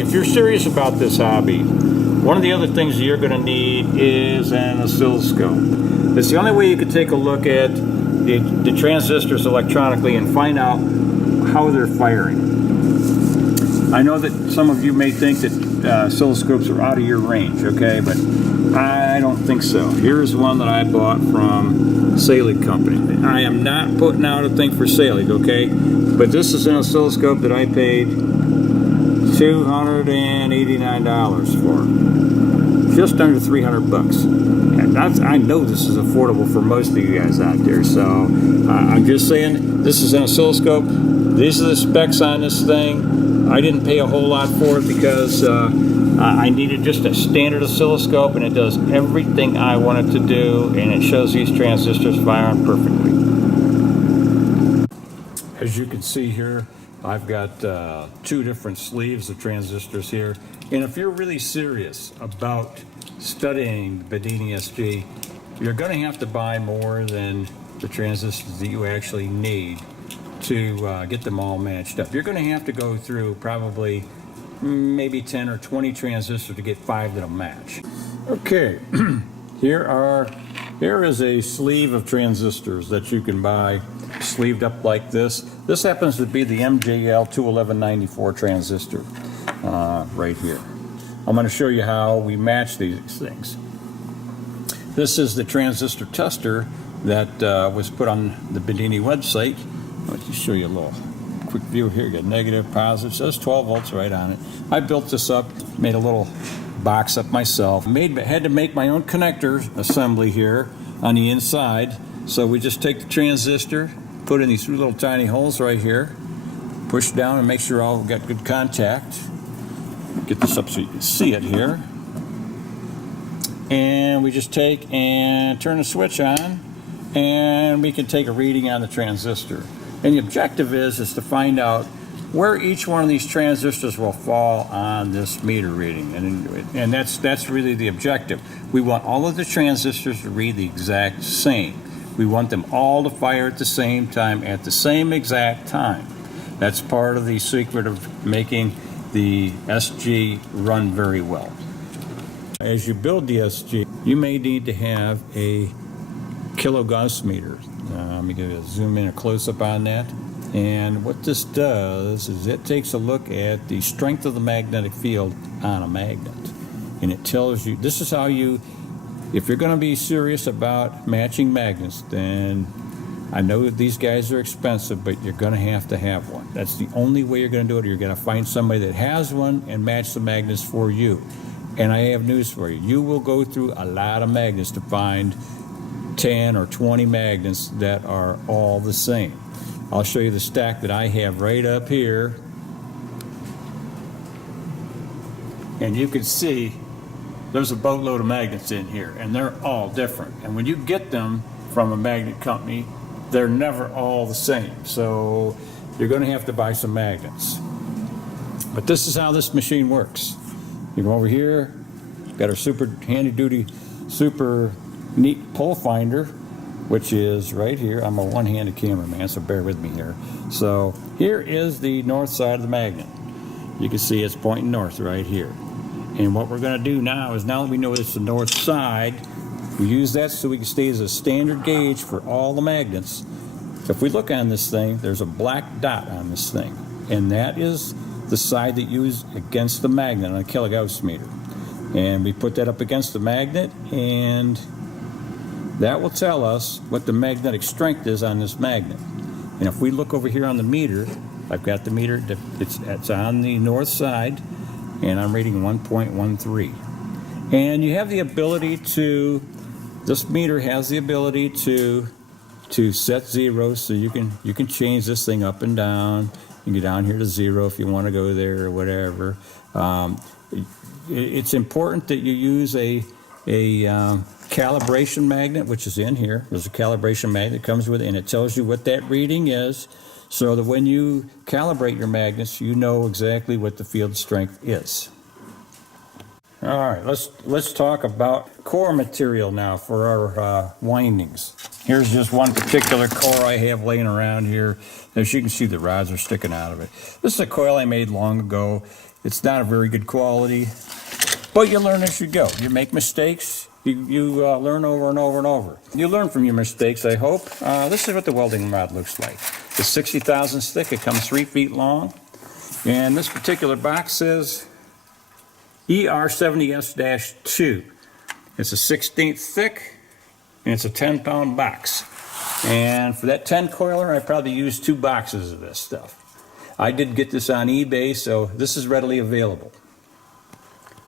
if you're serious about this hobby, one of the other things you're going to need is an oscilloscope. It's the only way you can take a look at the transistors electronically and find out how they're firing. I know that some of you may think that oscilloscopes are out of your range, okay, but I don't think so. Here's one that I bought from Selig Company. I am not putting out a thing for Selig, okay, but this is an oscilloscope that I paid $289 for. Just under 300 bucks. And I know this is affordable for most of you guys out there, so I'm just saying this is an oscilloscope. These are the specs on this thing. I didn't pay a whole lot for it because I needed just a standard oscilloscope, and it does everything I want it to do, and it shows these transistors firing perfectly. As you can see here, I've got 2 different sleeves of transistors here. And if you're really serious about studying Bedini SG, you're going to have to buy more than the transistors that you actually need to get them all matched up. You're going to have to go through probably maybe 10 or 20 transistors to get 5 that'll match. Okay, here is a sleeve of transistors that you can buy sleeved up like this. This happens to be the MJL 21194 transistor right here. I'm going to show you how we match these things. This is the transistor tester that was put on the Bedini website. Let me show you a little quick view here. You got negative, positive. It says 12 volts right on it. I built this up, made a little box up myself. Had to make my own connector assembly here on the inside. So we just take the transistor, put in these 3 little tiny holes right here, push down and make sure all got good contact. Get this up so you can see it here. And we just take and turn the switch on, and we can take a reading on the transistor. And the objective is to find out where each one of these transistors will fall on this meter reading. And that's really the objective. We want all of the transistors to read the exact same. We want them all to fire at the same time, at the same exact time. That's part of the secret of making the SG run very well. As you build the SG, you may need to have a kilogauss meter. Let me give you a zoom in, a close-up on that. And what this does is it takes a look at the strength of the magnetic field on a magnet. And it tells you, this is how you, if you're going to be serious about matching magnets, then I know that these guys are expensive, but you're going to have one. That's the only way you're going to do it. You're going to find somebody that has one and match the magnets for you. And I have news for you. You will go through a lot of magnets to find 10 or 20 magnets that are all the same. I'll show you the stack that I have right up here. And you can see there's a boatload of magnets in here, and they're all different. And when you get them from a magnet company, they're never all the same. So you're going to have to buy some magnets. But this is how this machine works. You go over here, got our super handy-duty, super neat pole finder, which is right here. I'm a one-handed cameraman, so bear with me here. So here is the north side of the magnet. You can see it's pointing north right here. And what we're going to do now is, now that we know it's the north side, we use that so we can stay as a standard gauge for all the magnets. So if we look on this thing, there's a black dot on this thing, and that is the side that you use against the magnet on a kilogauss meter. And we put that up against the magnet, and that will tell us what the magnetic strength is on this magnet. And if we look over here on the meter, I've got the meter, it's on the north side, and I'm reading 1.13. And you have the ability to, this meter has the ability to set zeros, so you can change this thing up and down. You can get down here to 0 if you want to go there or whatever. It's important that you use a calibration magnet, which is in here. There's a calibration magnet that comes with it, and it tells you what that reading is, so that when you calibrate your magnets, you know exactly what the field strength is. All right, let's talk about core material now for our windings. Here's just one particular core I have laying around here. As you can see, the rods are sticking out of it. This is a coil I made long ago, It's not a very good quality, but you learn as you go. You make mistakes, you learn over and over and over. You learn from your mistakes, I hope. This is what the welding rod looks like. It's 60 thousandths thick, it comes 3 feet long, and this particular box says ER70S-2. It's a 1/16 thick, and it's a 10-pound box. And for that 10 coiler, I probably used 2 boxes of this stuff. I did get this on eBay, so this is readily available.